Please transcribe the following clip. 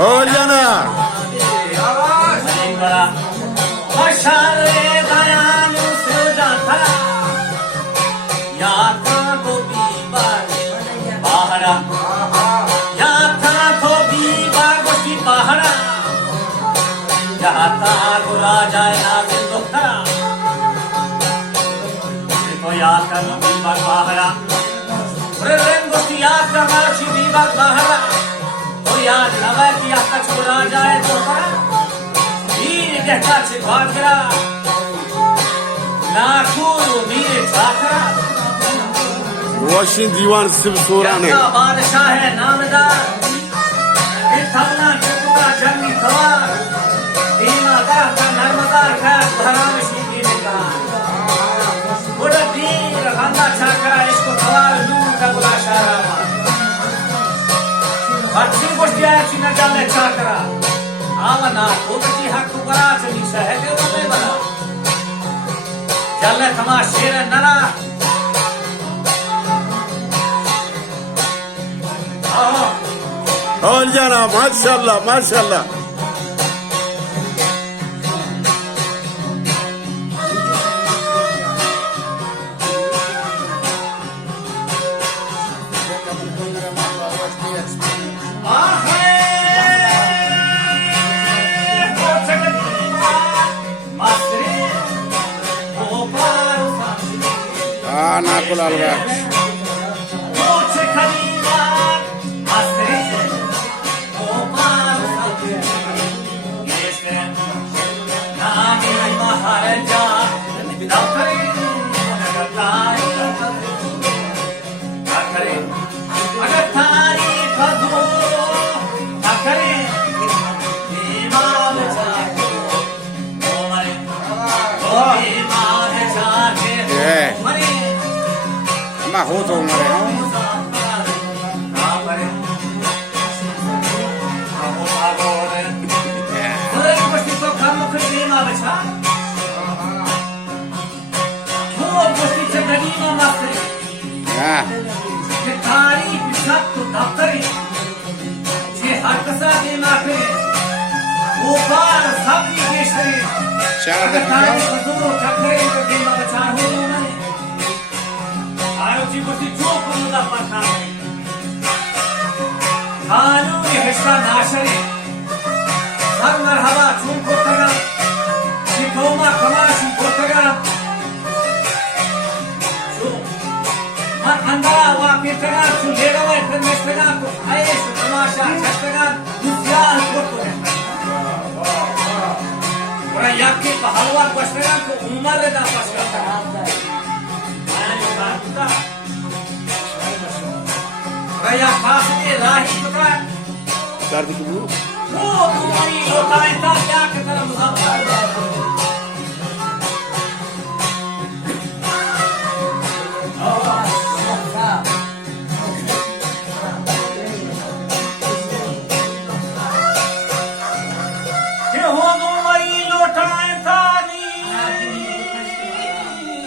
और जाना याद नवा की आता छोड़ा जाए तो वीर कहता छे भागरा नाखून वीर छाकरा रोशन दीवान सिर्फ सोरा ने बादशाह है नामदार इतना चुका जंगी सवार दीना का नर्मदा का भराम शीकी ने कहा बड़ा वीर बंदा छाकरा इसको सवार नूर का बुला शारा अच्छी गोष्टी आहे न जाले छाकरा आवना कोबती हक बरा चली सहजे वने बरा जाले तमा शेर नरा और जाना माशाल्लाह माशाल्लाह nakul albax हो तो मरे हिस्सा नाशरे हर मरहबा चून को तगा शिकोमा कमाशी को तगा अंदरा वापी तगा सुलेगा वे परमेश तगा को आयेश तमाशा छतगा दुनिया को तो और याकी पहलवा पस्तगा को उमर दा पस्तगा आया बात रया फासले राही पकड़ा Sardı ki bu. O, tu mai, o, ta, ta, ta, ta, ta, ta, ta, ta, ta,